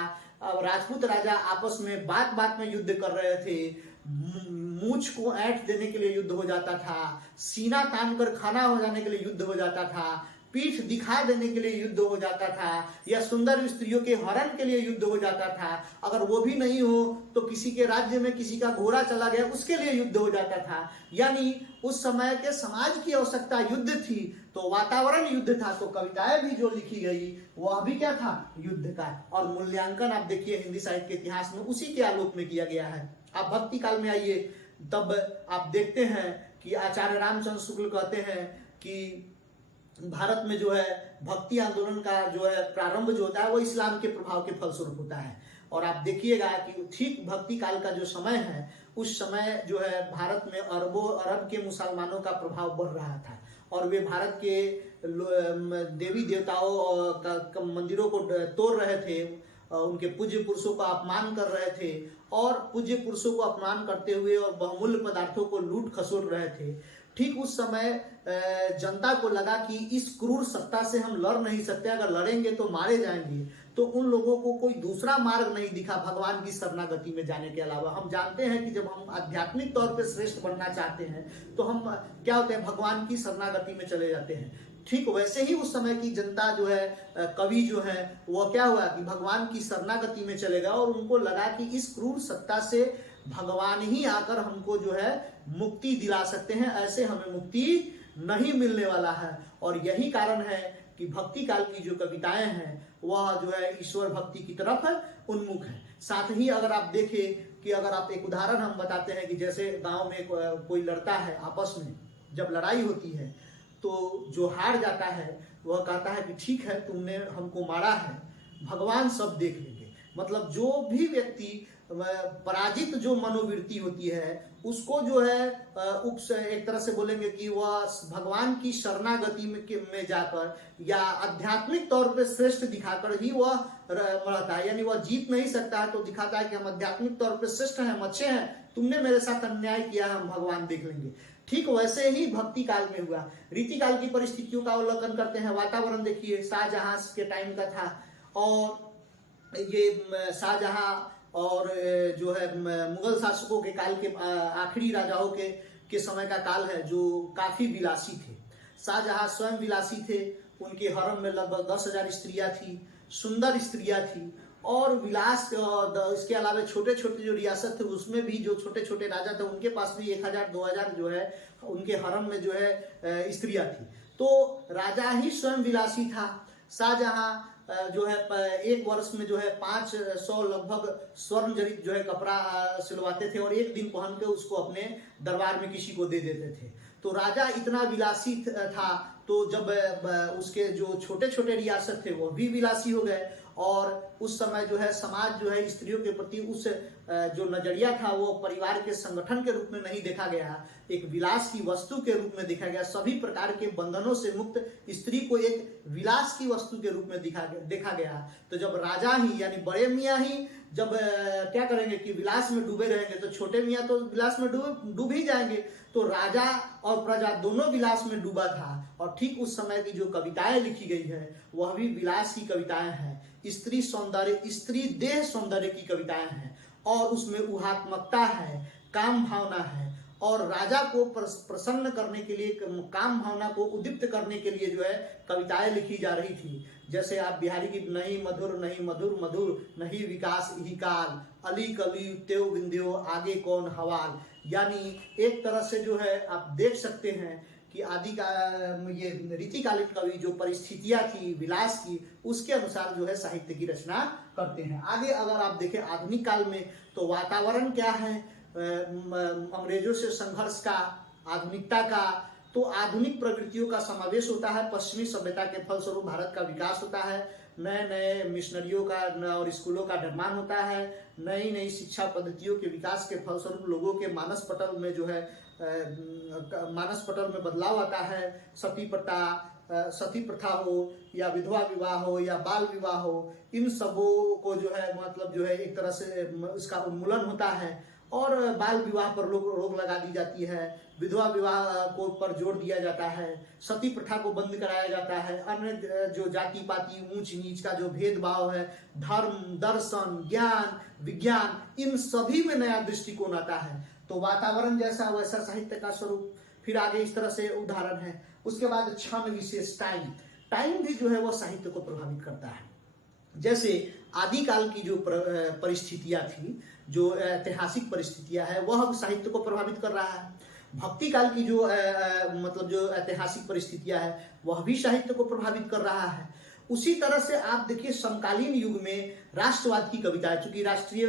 राजपूत राजा आपस में बात बात में युद्ध कर रहे थे, मूछ को ऐंठ देने के लिए युद्ध हो जाता था, सीना तान कर खाना हो जाने के लिए युद्ध हो जाता था, पीठ दिखा देने के लिए युद्ध हो जाता था, या सुंदर स्त्रियों के हरण के लिए युद्ध हो जाता था। अगर वो भी नहीं हो तो किसी के राज्य में किसी का घोड़ा चला गया उसके लिए युद्ध हो जाता था। यानी उस समय के समाज की आवश्यकता युद्ध थी, तो वातावरण युद्ध था, तो कविताएं भी जो लिखी गई वह भी क्या था, युद्ध का। और मूल्यांकन आप देखिए हिंदी साहित्य के इतिहास में उसी के आलोक में किया गया है। आप भक्ति काल में आइए, तब आप देखते हैं कि आचार्य रामचंद्र शुक्ल कहते हैं कि भारत में जो है भक्ति आंदोलन का जो है प्रारंभ जो होता है वो इस्लाम के प्रभाव के फलस्वरूप होता है। और आप देखिएगा कि ठीक भक्ति काल का जो समय है उस समय जो है भारत में अरबों अरब के मुसलमानों का प्रभाव बढ़ रहा था और वे भारत के देवी देवताओं का मंदिरों को तोड़ रहे थे, उनके पूज्य पुरुषों का अपमान कर रहे थे और पूज्य पुरुषों को अपमान करते हुए और बहुमूल्य पदार्थों को लूट खसोट रहे थे। ठीक उस समय जनता को लगा कि इस क्रूर सत्ता से हम लड़ नहीं सकते, अगर लड़ेंगे तो मारे जाएंगे। तो उन लोगों को कोई दूसरा मार्ग नहीं दिखा भगवान की शरणागति में जाने के अलावा। हम जानते हैं कि जब हम आध्यात्मिक तौर पे श्रेष्ठ बनना चाहते हैं तो हम क्या होते हैं, भगवान की शरणागति में चले जाते हैं। ठीक वैसे ही उस समय की जनता जो है, कवि जो है, वो क्या हुआ कि भगवान की शरणागति में चले गए और उनको लगा कि इस क्रूर सत्ता से भगवान ही आकर हमको जो है मुक्ति दिला सकते हैं, ऐसे हमें मुक्ति नहीं मिलने वाला है। और यही कारण है कि भक्ति काल की जो कविताएं हैं वह जो है ईश्वर भक्ति की तरफ उन्मुख है। साथ ही अगर आप देखें कि अगर आप एक उदाहरण हम बताते हैं कि जैसे गांव में कोई लड़ता है, आपस में जब लड़ाई होती है तो जो हार जाता है वह कहता है कि ठीक है तुमने हमको मारा है, भगवान सब देख लेंगे। मतलब जो भी व्यक्ति पराजित जो मनोवृत्ति होती है उसको जो है एक तरह से बोलेंगे कि वह भगवान की शरणागति में जाकर या आध्यात्मिक तौर पे श्रेष्ठ दिखाकर ही वह रहता है। यानी वह जीत नहीं सकता है तो दिखाता है कि हम आध्यात्मिक तौर पे श्रेष्ठ हैं, हम अच्छे हैं, तुमने मेरे साथ अन्याय किया, हम भगवान देख लेंगे। ठीक वैसे ही भक्ति काल में हुआ। रीति काल की परिस्थितियों का अवलोकन करते हैं। वातावरण देखिए, शाहजहां के टाइम का था और ये शाहजहां और जो है मुगल शासकों के काल के आखिरी राजाओं के समय का काल है जो काफी विलासी थे। शाहजहां स्वयं विलासी थे, उनके हरम में लगभग 10,000 स्त्रियां थी, सुंदर स्त्रियां थी और विलास। इसके अलावा छोटे छोटे जो रियासत थे उसमें भी जो छोटे छोटे राजा थे उनके पास भी 1,000-2,000 जो है उनके हरम में जो है स्त्रियां थी। तो राजा ही स्वयं विलासी था। शाहजहां जो है एक वर्ष में जो है 500 लगभग स्वर्ण जड़ित जो है कपड़ा सिलवाते थे और एक दिन पहन के उसको अपने दरबार में किसी को दे देते थे। तो राजा इतना विलासी था तो जब उसके जो छोटे छोटे रियासत थे वो भी विलासी हो गए और उस समय जो है समाज जो है स्त्रियों के प्रति उस जो नजरिया था वो परिवार के संगठन के रूप में नहीं देखा गया, एक विलास की वस्तु के रूप में देखा गया। सभी प्रकार के बंधनों से मुक्त स्त्री को एक विलास की वस्तु के रूप में देखा गया। तो जब राजा ही यानी बड़े मियाँ ही जब क्या करेंगे कि विलास में डूबे रहेंगे तो छोटे मियाँ तो विलास में डूब ही जाएंगे। तो राजा और प्रजा दोनों विलास में डूबा था और ठीक उस समय की जो कविताएं लिखी गई है वह भी विलास की कविताएं हैं। स्त्री सौंदर्य, स्त्री देह सौंदर्य की कविताएं हैं और उसमें ऊहात्मकता है, काम भावना है और राजा को प्रसन्न करने के लिए, काम भावना को उद्दीप्त करने के लिए जो है कविताएं लिखी जा रही थी। जैसे आप बिहारी की नहीं मधुर नहीं मधुर मधुर नहीं विकास यही काल, अली कली त्यों विंध्यो आगे कौन हवाल। यानी एक तरह से जो है आप देख सकते हैं कि आदि का ये रीतिकालीन कवि जो परिस्थितियां थी विलास की उसके अनुसार जो है साहित्य की रचना करते हैं। आगे अगर आप देखें आधुनिक काल में तो वातावरण क्या है, अंग्रेजों से संघर्ष का, आधुनिकता का, तो आधुनिक प्रवृत्तियों का समावेश होता है। पश्चिमी सभ्यता के फलस्वरूप भारत का विकास होता है, नए नए मिशनरियों का और स्कूलों का निर्माण होता है, नई नई शिक्षा पद्धतियों के विकास के फलस्वरूप लोगों के मानस पटल में जो है मानस पटल में बदलाव आता है। सती प्रथा हो या विधवा विवाह हो या बाल विवाह हो, इन सबों को जो है मतलब जो है एक तरह से इसका उन्मूलन होता है और बाल विवाह पर रोक लगा दी जाती है, विधवा विवाह को पर जोर दिया जाता है, सती प्रथा को बंद कराया जाता है। अन्य जो जाति पाति ऊंच नीच का जो भेदभाव है, धर्म दर्शन ज्ञान विज्ञान, इन सभी में नया दृष्टिकोण आता है। तो वातावरण जैसा वैसा साहित्य का स्वरूप। फिर आगे इस तरह से उदाहरण है। उसके बाद क्षण विशेष, टाइम भी जो है वो साहित्य को प्रभावित करता है। जैसे आदिकाल की जो परिस्थितियां थी, जो ऐतिहासिक परिस्थितियां है, वह साहित्य को प्रभावित कर रहा है। भक्ति काल की जो मतलब जो ऐतिहासिक परिस्थितियां है वह भी साहित्य को प्रभावित कर रहा है। उसी तरह से आप देखिए समकालीन युग में राष्ट्रवाद की कविताएं, चूंकि राष्ट्रीय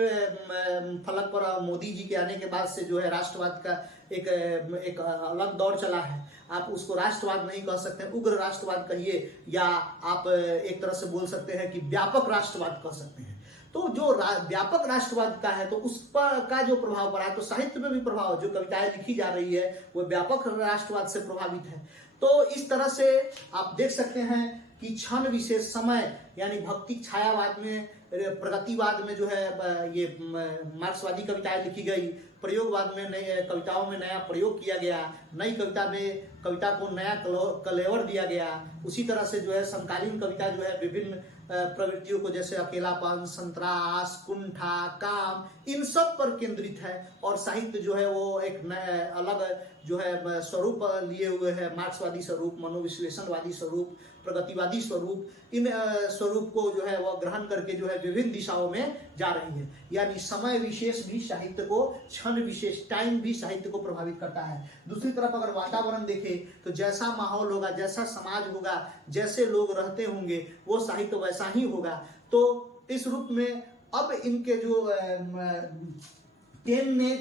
फलक पर मोदी जी के आने के बाद से जो है राष्ट्रवाद का एक अलग दौर चला है। आप उसको राष्ट्रवाद नहीं कह सकते, उग्र राष्ट्रवाद कहिए या आप एक तरह से बोल सकते हैं कि व्यापक राष्ट्रवाद कह सकते हैं। तो जो व्यापक राष्ट्रवाद का है तो उस पर का जो प्रभाव पड़ा है, तो साहित्य में भी प्रभाव, जो कविताएं लिखी जा रही है वो व्यापक राष्ट्रवाद से प्रभावित है। तो इस तरह से आप देख सकते हैं कि क्षण विशेष, समय यानी भक्ति छायावाद में, प्रगतिवाद में जो है ये मार्क्सवादी कविताएं लिखी गई, प्रयोगवाद में नए कविताओं में नया प्रयोग किया गया, नई कविता में कविता को नया कलेवर दिया गया। उसी तरह से जो है समकालीन कविता जो है विभिन्न प्रवृत्तियों को, जैसे अकेलापन, संतरास, कुंठा, काम, इन सब पर केंद्रित है और साहित्य जो है वो एक नए अलग जो है स्वरूप लिए हुए है, मार्क्सवादी स्वरूप, मनोविश्लेषणवादी स्वरूप, प्रगतिवादी स्वरूप, इन स्वरूप को जो है वह ग्रहण करके जो है विभिन्न दिशाओं में जा रही है। यानी समय विशेष भी साहित्य को, क्षण विशेष टाइम भी साहित्य को प्रभावित करता है। दूसरी तरफ अगर वातावरण देखें तो जैसा माहौल होगा, जैसा समाज होगा, जैसे लोग रहते होंगे वो साहित्य वैसा ही होगा। तो इस रूप में अब इनके जो पेन ने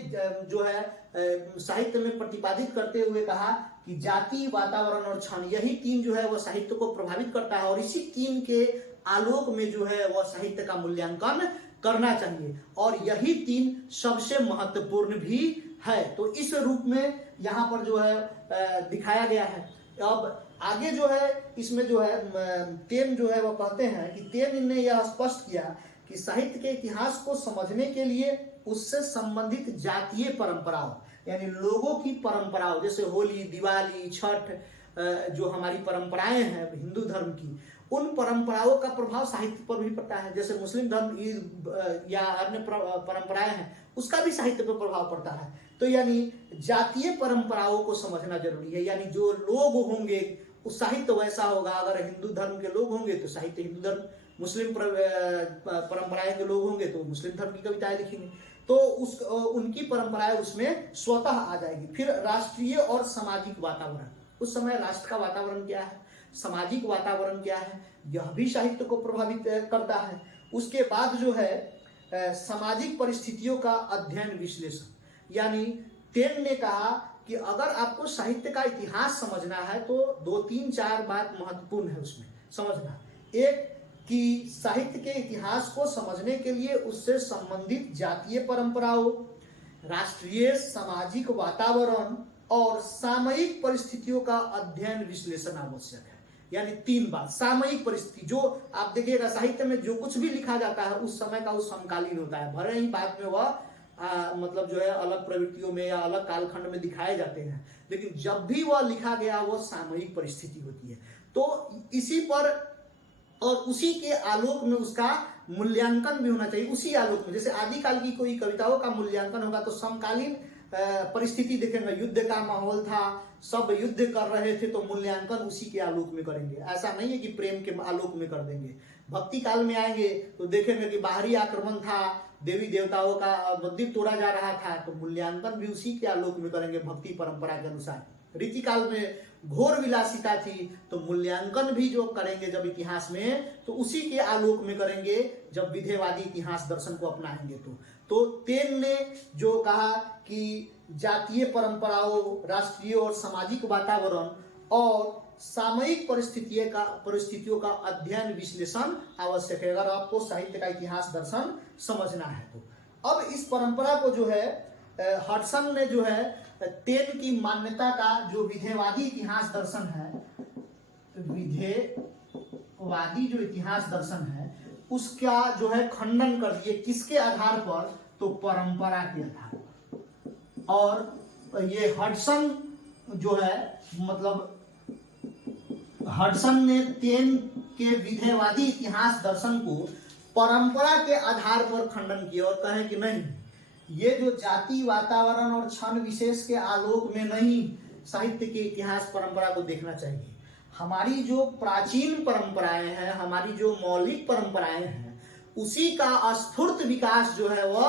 जो है साहित्य में प्रतिपादित करते हुए कहा कि जाति, वातावरण और क्षण, यही तीन जो है वह साहित्य को प्रभावित करता है और इसी तीन के आलोक में जो है वह साहित्य का मूल्यांकन करना चाहिए, और यही 3 सबसे महत्वपूर्ण भी है। तो इस रूप में यहाँ पर जो है दिखाया गया है। अब आगे जो है इसमें जो है तेन जो है वो कहते हैं कि तेन ने यह स्पष्ट किया कि साहित्य के इतिहास को समझने के लिए उससे संबंधित जातीय परंपराओं, यानी लोगों की परंपराओं, जैसे होली, दिवाली, छठ, जो हमारी परंपराएं हैं हिंदू धर्म की, उन परंपराओं का प्रभाव साहित्य पर भी पड़ता है। जैसे मुस्लिम धर्म, ईद या अन्य परंपराएं हैं, उसका भी साहित्य पर प्रभाव पड़ता है। तो यानी जातीय परंपराओं को समझना जरूरी है। यानी जो लोग होंगे उस साहित्य वैसा होगा। अगर हिंदू धर्म के लोग होंगे तो साहित्य हिंदू धर्म, मुस्लिम परंपराएं के लोग होंगे तो मुस्लिम धर्म की कविताएं लिखेंगे, तो उनकी परंपराएं उसमें स्वतः आ जाएगी। फिर राष्ट्रीय और सामाजिक वातावरण, उस समय राष्ट्र का वातावरण क्या है, सामाजिक वातावरण क्या है, यह भी साहित्य को प्रभावित करता है। उसके बाद जो है सामाजिक परिस्थितियों का अध्ययन विश्लेषण, यानी तेन ने कहा कि अगर आपको साहित्य का इतिहास समझना है तो 2, 3, 4 बात महत्वपूर्ण है उसमें समझना। एक कि साहित्य के इतिहास को समझने के लिए उससे संबंधित जातीय परंपराओं, राष्ट्रीय सामाजिक वातावरण और सामयिक परिस्थितियों का अध्ययन विश्लेषण आवश्यक है। यानी 3 बात। सामयिक परिस्थिति, जो आप देखिएगा साहित्य में जो कुछ भी लिखा जाता है उस समय का उस समकालीन होता है, भले ही बाद में वह मतलब जो है अलग प्रवृत्तियों में या अलग कालखंड में दिखाए जाते हैं, लेकिन जब भी वह लिखा गया वह सामयिक परिस्थिति होती है। तो इसी पर और उसी के आलोक में उसका मूल्यांकन भी होना चाहिए। उसी आलोक में, जैसे आदिकाल की कोई कविताओं का मूल्यांकन होगा तो समकालीन परिस्थिति देखेंगे, युद्ध का माहौल था, सब युद्ध कर रहे थे, तो मूल्यांकन उसी के आलोक में करेंगे। ऐसा नहीं है कि प्रेम के आलोक में कर देंगे। भक्ति काल में आएंगे तो देखेंगे कि बाहरी आक्रमण था, देवी देवताओं का मंदिर तोड़ा जा रहा था, तो मूल्यांकन भी उसी के आलोक में करेंगे भक्ति परंपरा के अनुसार। रीतिकाल में घोर विलासिता थी, तो मूल्यांकन भी जो करेंगे जब इतिहास में, तो उसी के आलोक में करेंगे जब विधेयवादी इतिहास दर्शन को अपनाएंगे। तो तेन ने जो कहा कि जातीय परंपराओं, राष्ट्रीय और सामाजिक वातावरण और सामयिक परिस्थितियों का अध्ययन विश्लेषण आवश्यक है अगर आपको साहित्य का इतिहास दर्शन समझना है। तो अब इस परंपरा को जो है हडसन ने जो है तेन की मान्यता का जो विधेयवादी इतिहास दर्शन है, विधेयवादी जो इतिहास दर्शन है उसका जो है खंडन कर दिए। किसके आधार पर? तो परंपरा के आधार पर। और ये हडसन जो है, मतलब हडसन ने तेन के विधेयवादी इतिहास दर्शन को परंपरा के आधार पर खंडन किया और कहे कि नहीं, ये जो जाति, वातावरण और क्षण विशेष के आलोक में नहीं साहित्य के इतिहास परंपरा को देखना चाहिए। हमारी जो प्राचीन परंपराएं हैं, हमारी जो मौलिक परंपराएं हैं, उसी का स्फूर्त विकास जो है वह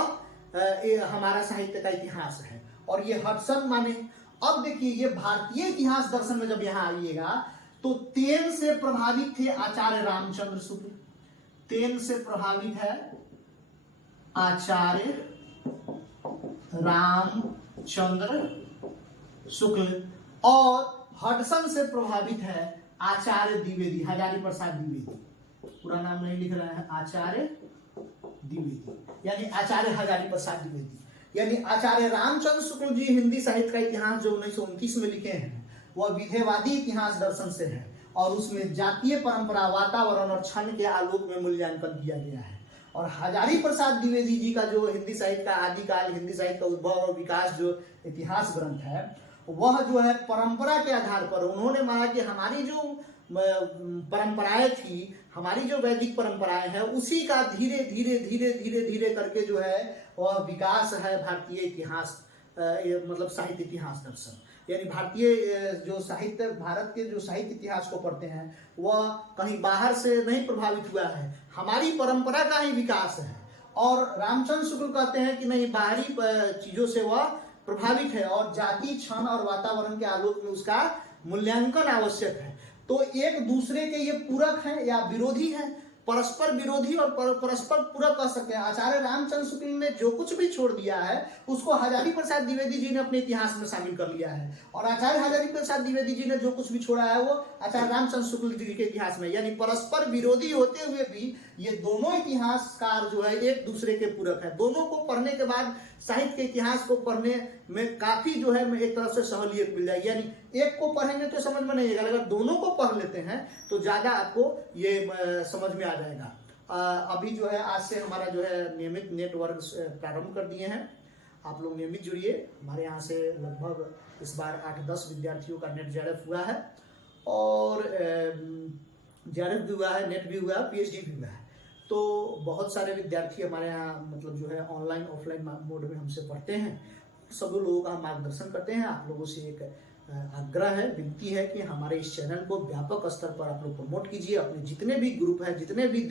हमारा साहित्य का इतिहास है। और ये हडसन माने। अब देखिए, ये भारतीय इतिहास दर्शन में जब यहाँ आइएगा तो तेन से प्रभावित थे आचार्य रामचंद्र शुक्ल। तेन से प्रभावित है आचार्य रामचंद्र शुक्ल और हडसन से प्रभावित है आचार्य द्विवेदी, हजारी प्रसाद द्विवेदी। पूरा नाम नहीं लिख रहा है, आचार्य द्विवेदी, यानी आचार्य हजारी प्रसाद द्विवेदी। यानी आचार्य रामचंद्र शुक्ल जी हिंदी साहित्य का इतिहास जो 1929 में लिखे हैं वह विधेयवादी इतिहास दर्शन से है और उसमें जातीय परंपरा, वातावरण और क्षण के आलोक में मूल्यांकन किया गया है। और हजारी प्रसाद द्विवेदी जी का जो हिंदी साहित्य का आदिकाल, हिंदी साहित्य का उद्भव और विकास जो इतिहास ग्रंथ है, वह जो है परंपरा के आधार पर उन्होंने माना कि हमारी जो परंपराएं थी, हमारी जो वैदिक परंपराएं हैं, उसी का धीरे धीरे धीरे धीरे धीरे करके जो है वह विकास है भारतीय इतिहास, मतलब साहित्य इतिहास दर्शन। यानी भारतीय जो साहित्य, भारत के जो साहित्य इतिहास को पढ़ते हैं वह कहीं बाहर से नहीं प्रभावित हुआ है, हमारी परंपरा का ही विकास है। और रामचंद्र शुक्ल कहते हैं कि नहीं, बाहरी चीजों से वह प्रभावित है और जाति, क्षण और वातावरण के आलोक में उसका मूल्यांकन आवश्यक है। तो एक दूसरे के ये पूरक हैं या विरोधी हैं? परस्पर विरोधी और परस्पर पूरक कह सकते हैं। आचार्य रामचंद्र शुक्ल ने जो कुछ भी छोड़ दिया है उसको हजारी प्रसाद द्विवेदी जी ने अपने इतिहास में शामिल कर लिया है, और आचार्य हजारी प्रसाद द्विवेदी जी ने जो कुछ भी छोड़ा है वो आचार्य रामचंद्र शुक्ल जी के इतिहास में, यानी परस्पर विरोधी होते हुए भी ये दोनों इतिहासकार जो है एक दूसरे के पूरक है। दोनों को पढ़ने के बाद साहित्य के इतिहास को पढ़ने में काफी जो है एक तरह से सहूलियत मिल जाएगी, यानी एक को पढ़ेंगे तो समझ में नहीं आएगा, अगर दोनों को पढ़ लेते हैं तो ज्यादा आपको ये समझ में आ जाएगा। अभी जो है आज से हमारा जो है नियमित नेटवर्क प्रारंभ कर दिए हैं, आप लोग नियमित जुड़िए। हमारे यहाँ से लगभग इस बार 8-10 विद्यार्थियों का नेट JRF हुआ है, और JRF भी हुआ है, नेट भी हुआ है, PhD भी हुआ है। तो बहुत सारे विद्यार्थी हमारे यहाँ मतलब जो है ऑनलाइन ऑफलाइन मोड में हमसे पढ़ते हैं, सब लोगों का मार्गदर्शन करते हैं। आप लोगों से एक आग्रह है, विनती है कि हमारे इस चैनल को व्यापक स्तर पर आप लोग प्रमोट कीजिए। अपने जितने भी ग्रुप हैं, जितने भी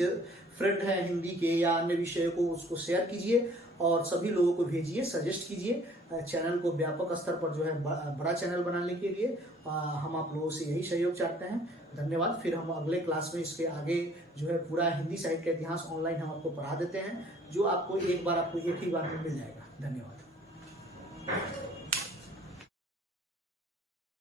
फ्रेंड हैं हिंदी के या अन्य विषयों को, उसको शेयर कीजिए और सभी लोगों को भेजिए, सजेस्ट कीजिए। चैनल को व्यापक स्तर पर जो है बड़ा चैनल बनाने के लिए हम आप लोगों से यही सहयोग चाहते हैं। धन्यवाद। फिर हम अगले क्लास में इसके आगे जो है पूरा हिंदी साहित्य का इतिहास ऑनलाइन हम आपको पढ़ा देते हैं, जो आपको एक बार आपको एक ही बार में मिल जाएगा। धन्यवाद।